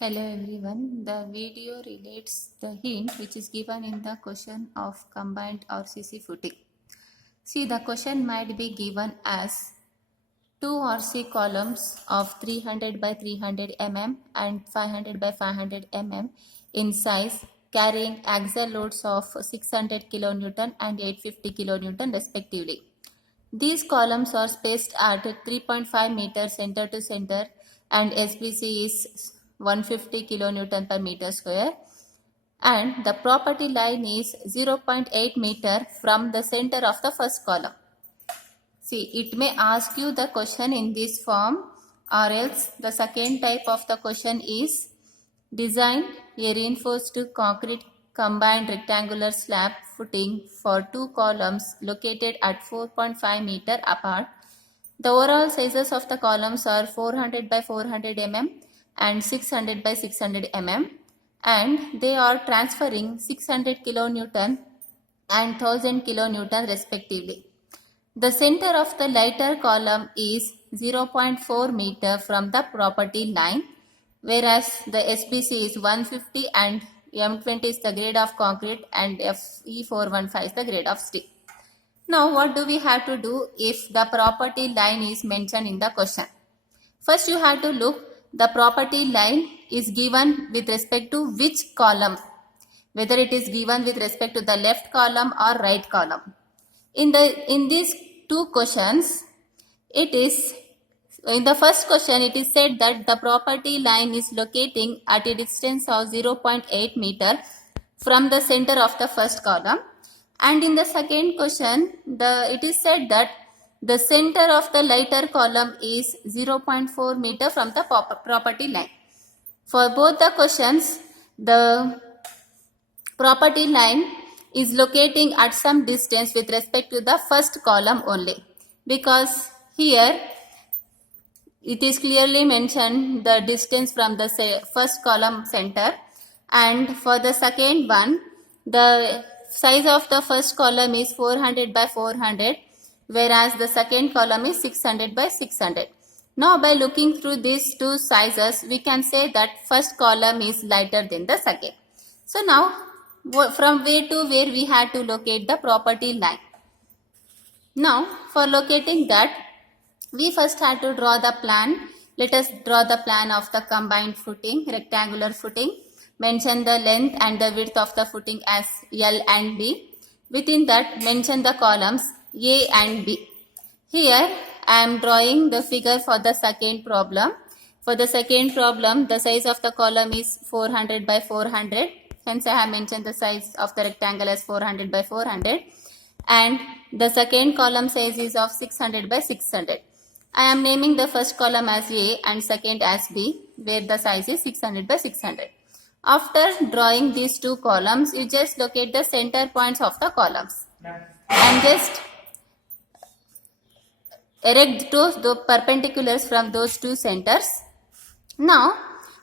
Hello everyone. The video relates the hint which is given in the question of combined RCC footing. See, the question might be given as two RC columns of 300 by 300 mm and 500 by 500 mm in size, carrying axial loads of 600 kN and 850 kN respectively. These columns are spaced at 3.5 meters center to center and SBC is 150 kilonewton per meter square, and the property line is 0.8 meter from the center of the first column. See, it may ask you the question in this form, or else the second type of the question is design a reinforced concrete combined rectangular slab footing for two columns located at 4.5 meter apart. The overall sizes of the columns are 400 by 400 mm and 600 by 600 mm, and they are transferring 600 kilonewton and 1000 kilonewton respectively. The center of the lighter column is 0.4 meter from the property line, whereas the SBC is 150 and M20 is the grade of concrete and FE415 is the grade of steel. Now what do we have to do if the property line is mentioned in the question? First you have to look the property line is given with respect to which column, whether it is given with respect to the left column or right column. In these two questions, it is in the first question it is said that the property line is locating at a distance of 0.8 meter from the center of the first column, and in the second question it is said that the center of the lighter column is 0.4 meter from the property line. For both the questions, the property line is locating at some distance with respect to the first column only, because here it is clearly mentioned the distance from the first column center, and for the second one the size of the first column is 400 by 400, whereas the second column is 600 by 600. Now by looking through these two sizes, we can say that first column is lighter than the second. So now from where to where we had to locate the property line. Now for locating that, we first had to draw the plan. Let us draw the plan of the combined footing, rectangular footing. Mention the length and the width of the footing as L and B. Within that, mention the columns A and B. Here I am drawing the figure for the second problem. For the second problem, the size of the column is 400 by 400. Hence I have mentioned the size of the rectangle as 400 by 400. And the second column size is of 600 by 600. I am naming the first column as A and second as B, where the size is 600 by 600. After drawing these two columns, you just locate the center points of the columns and just erect those perpendiculars from those two centers. Now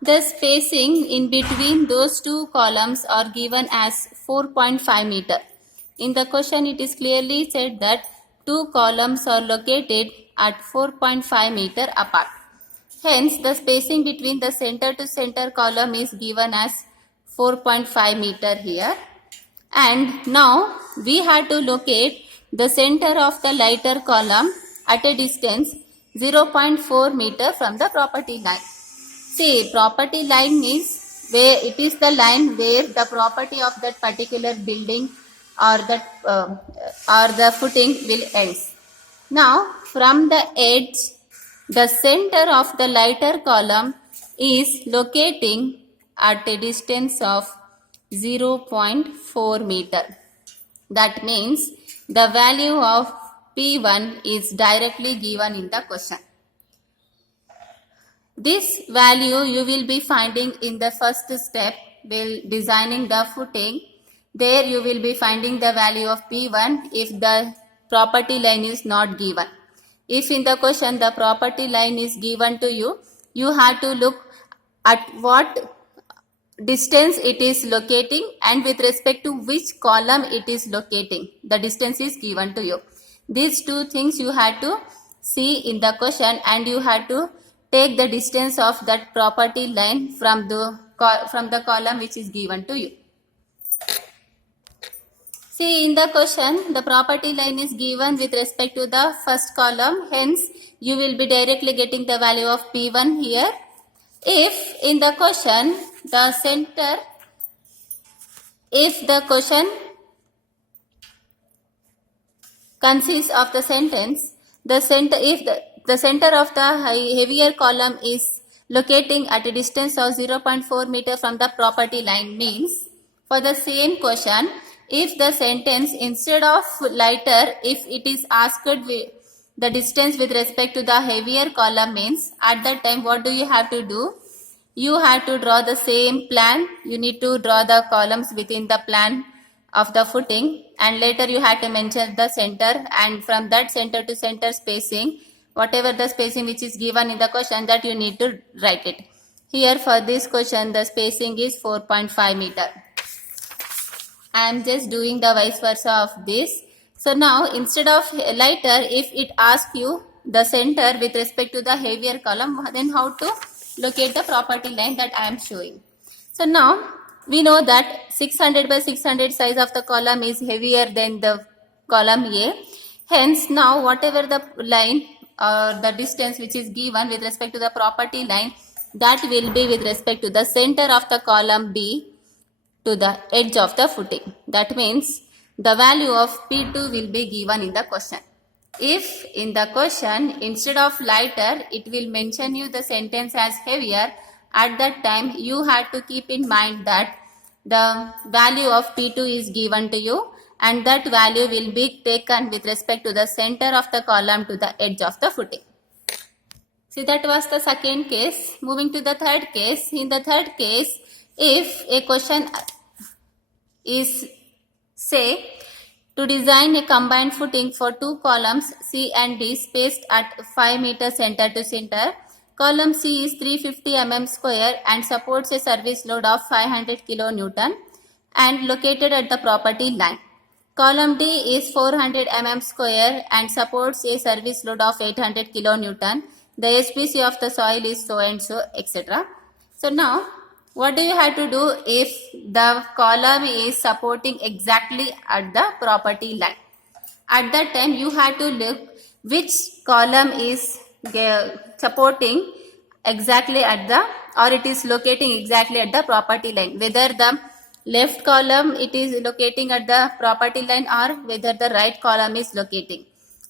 the spacing in between those two columns are given as 4.5 meter. In the question it is clearly said that two columns are located at 4.5 meter apart. Hence the spacing between the center to center column is given as 4.5 meter here. And now we have to locate the center of the lighter column at a distance 0.4 meter from the property line. See, property line is where it is the line where the property of that particular building or that or the footing will end. Now from the edge, the center of the lighter column is locating at a distance of 0.4 meter. That means the value of P1 is directly given in the question. This value you will be finding in the first step while designing the footing. There you will be finding the value of P1 if the property line is not given. If in the question the property line is given to you, you have to look at what distance it is locating and with respect to which column it is locating. The distance is given to you. These two things you have to see in the question, and you have to take the distance of that property line from the column which is given to you. See, in the question, the property line is given with respect to the first column. Hence, you will be directly getting the value of P1 here. If in the question, the center, if the question consists of the sentence, if the center of the heavier column is locating at a distance of 0.4 meter from the property line, means for the same question, if the sentence instead of lighter, if it is asked the distance with respect to the heavier column, means at that time what do you have to do? You have to draw the same plan. You need to draw the columns within the plan of the footing, and later you have to mention the center, and from that center to center spacing, whatever the spacing which is given in the question, that you need to write it. Here for this question the spacing is 4.5 meter. I am just doing the vice versa of this. So now instead of lighter, if it asks you the center with respect to the heavier column, then how to locate the property line, that I am showing. So now we know that 600 by 600 size of the column is heavier than the column A. Hence now whatever the line or the distance which is given with respect to the property line, that will be with respect to the center of the column B to the edge of the footing. That means the value of P2 will be given in the question. If in the question instead of lighter, it will mention you the sentence as heavier, at that time you have to keep in mind that the value of P2 is given to you, and that value will be taken with respect to the center of the column to the edge of the footing. See, that was the second case. Moving to the third case. In the third case, if a question is, say, to design a combined footing for two columns C and D spaced at 5 meter center to center. Column C is 350 mm square and supports a service load of 500 kN and located at the property line. Column D is 400 mm square and supports a service load of 800 kN. The SPC of the soil is so and so, etc. So now, what do you have to do if the column is supporting exactly at the property line? At that time you have to look which column is supporting exactly at the, or it is locating exactly at the property line. Whether the left column it is locating at the property line, or whether the right column is locating.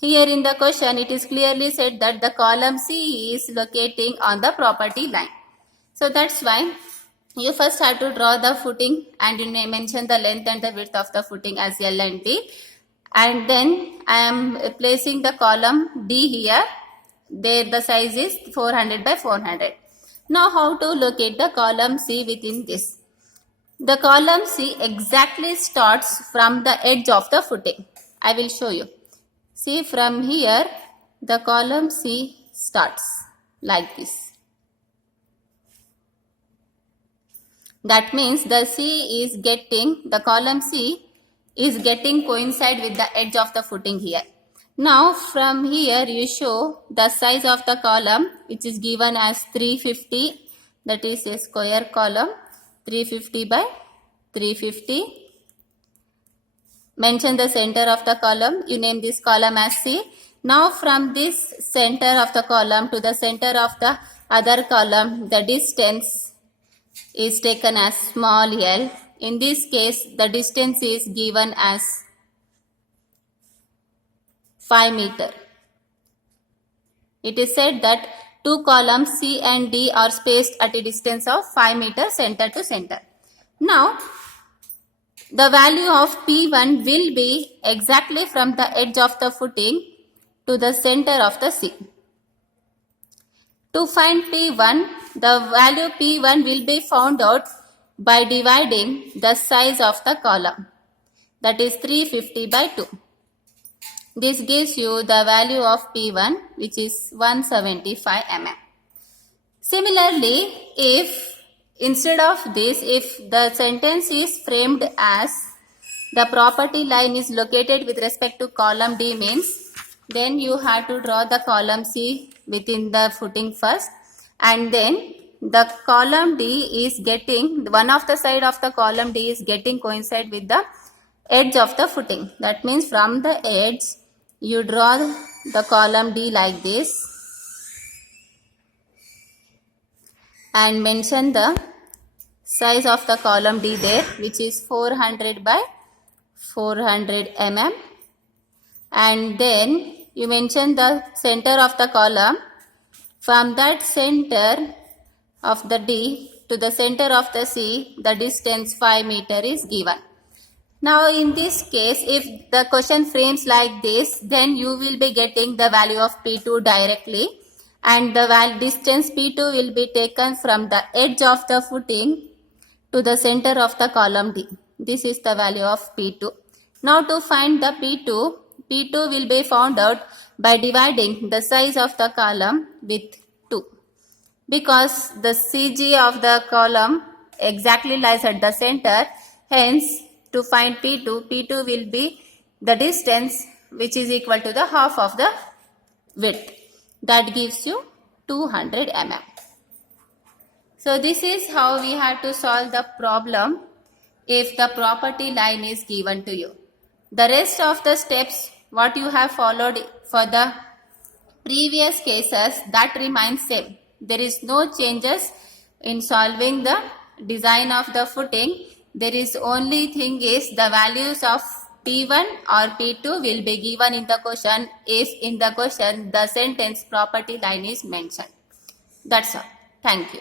Here in the question it is clearly said that the column C is locating on the property line. So that's why you first have to draw the footing, and you may mention the length and the width of the footing as L and D. And then I am placing the column D here. There the size is 400 by 400. Now how to locate the column C within this? The column C exactly starts from the edge of the footing. I will show you. See, from here the column C starts like this. That means the column C is getting coincide with the edge of the footing here. Now from here you show the size of the column, which is given as 350, that is a square column, 350 by 350. Mention the center of the column, you name this column as C. Now from this center of the column to the center of the other column, the distance is taken as small l. In this case, the distance is given as 5 meter. It is said that two columns C and D are spaced at a distance of 5 meter center to center. Now, the value of P1 will be exactly from the edge of the footing to the center of the C. To find P1, the value P1 will be found out by dividing the size of the column, that is 350 by 2. This gives you the value of P1, which is 175 mm. Similarly, if instead of this, if the sentence is framed as the property line is located with respect to column D, means then you have to draw the column C within the footing first, and then the column D is getting, one of the side of the column D is getting coincide with the edge of the footing. That means from the edge you draw the column D like this and mention the size of the column D there, which is 400 by 400 mm, and then you mention the center of the column. From that center of the D to the center of the C, the distance 5 meter is given. Now in this case, if the question frames like this, then you will be getting the value of P2 directly, and the distance P2 will be taken from the edge of the footing to the center of the column D. This is the value of P2. Now to find the P2, P2 will be found out by dividing the size of the column with 2. Because the CG of the column exactly lies at the center, hence to find P2, P2 will be the distance which is equal to the half of the width. That gives you 200 mm. So this is how we have to solve the problem if the property line is given to you. The rest of the steps what you have followed for the previous cases, that remains same. There is no changes in solving the design of the footing. There is only thing is the values of P1 or P2 will be given in the question if in the question the sentence property line is mentioned. That's all. Thank you.